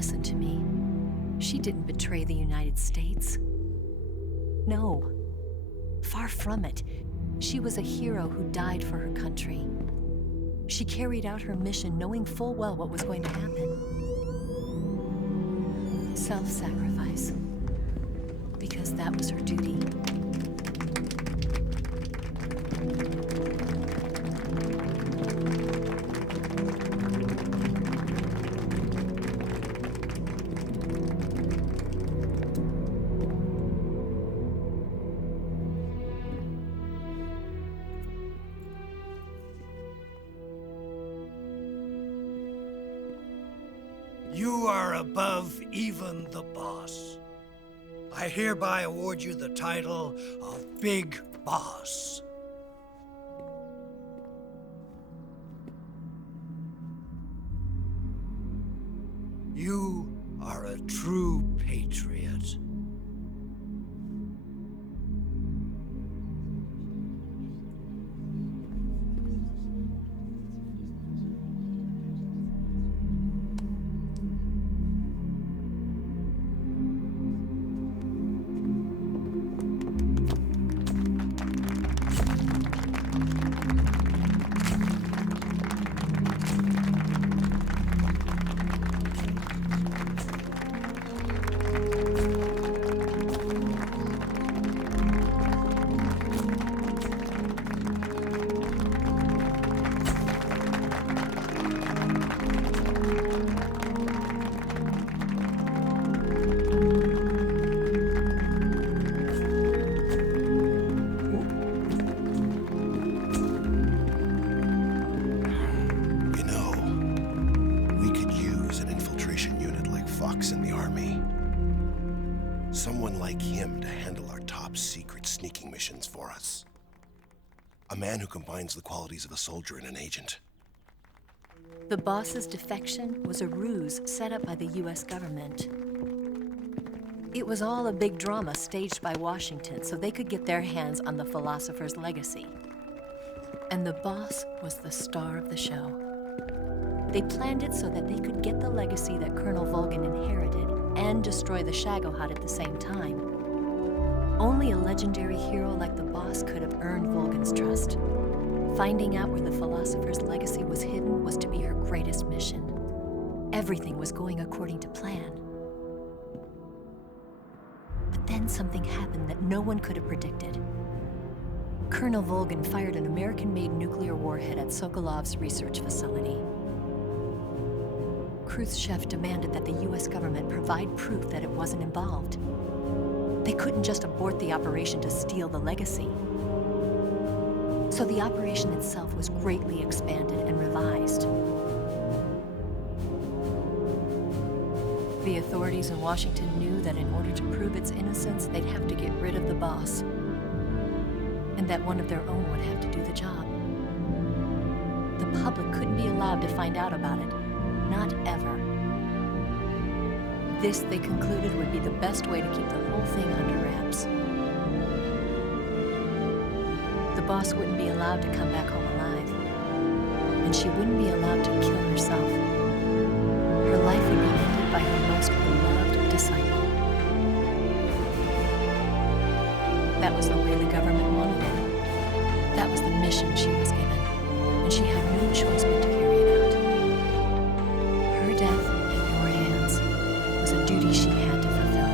listen to me. She didn't betray the United States. No, far from it. She was a hero who died for her country. She carried out her mission knowing full well what was going to happen. Self-sacrifice. Because that was her duty. You are above even the boss. I hereby award you the title of Big Boss. You are a true patriot. In the Army. Someone like him to handle our top secret sneaking missions for us. A man who combines the qualities of a soldier and an agent. The boss's defection was a ruse set up by the US government. It was all a big drama staged by Washington so they could get their hands on the philosopher's legacy. And the boss was the star of the show. They planned it so that they could get the legacy that Colonel Volgin inherited and destroy the Shagohod at the same time. Only a legendary hero like the boss could have earned Volgin's trust. Finding out where the philosopher's legacy was hidden was to be her greatest mission. Everything was going according to plan. But then something happened that no one could have predicted. Colonel Volgin fired an American-made nuclear warhead at Sokolov's research facility. Khrushchev demanded that the US government provide proof that it wasn't involved. They couldn't just abort the operation to steal the legacy. So the operation itself was greatly expanded and revised. The authorities in Washington knew that in order to prove its innocence, they'd have to get rid of the boss, and that one of their own would have to do the job. The public couldn't be allowed to find out about it. Not ever. This, they concluded, would be the best way to keep the whole thing under wraps. The boss wouldn't be allowed to come back home alive, and she wouldn't be allowed to kill herself. Her life would be ended by her most beloved disciple. That was the way the government wanted it. That was the mission she was given, and she had no choice but to carry it out. Her death in your hands was a duty she had to fulfill.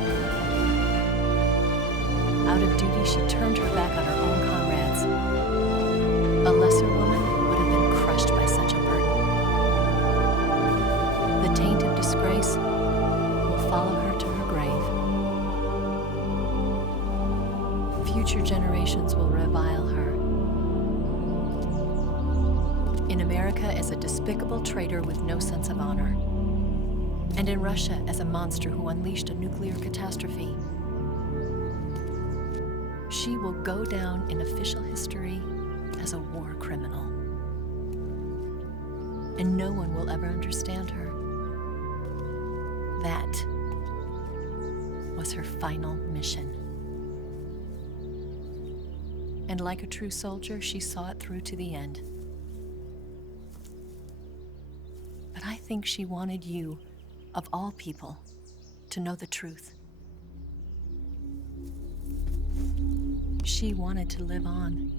Out of duty, she turned her back on her own comrades. A lesser woman would have been crushed by such a burden. The taint of disgrace will follow her to her grave. Future generations will revile her. In America as a despicable traitor with no sense of honor. And in Russia as a monster who unleashed a nuclear catastrophe. She will go down in official history as a war criminal. And no one will ever understand her. That was her final mission. And like a true soldier, she saw it through to the end. But I think she wanted you of all people, to know the truth. She wanted to live on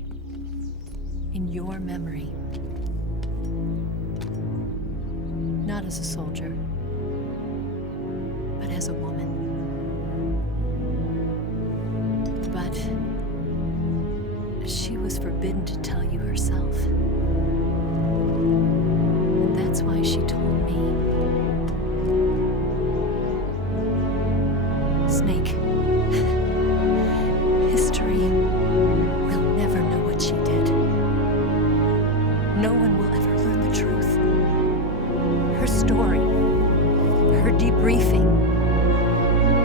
in your memory. Not as a soldier, but as a woman. But she was forbidden to tell you herself. And that's why she told me. Snake, history will never know what she did. No one will ever learn the truth. Her story, her debriefing,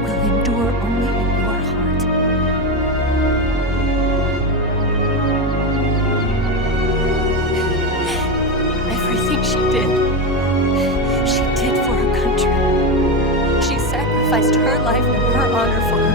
will endure only in your heart. Everything she did for her country. She sacrificed her life and her honor for her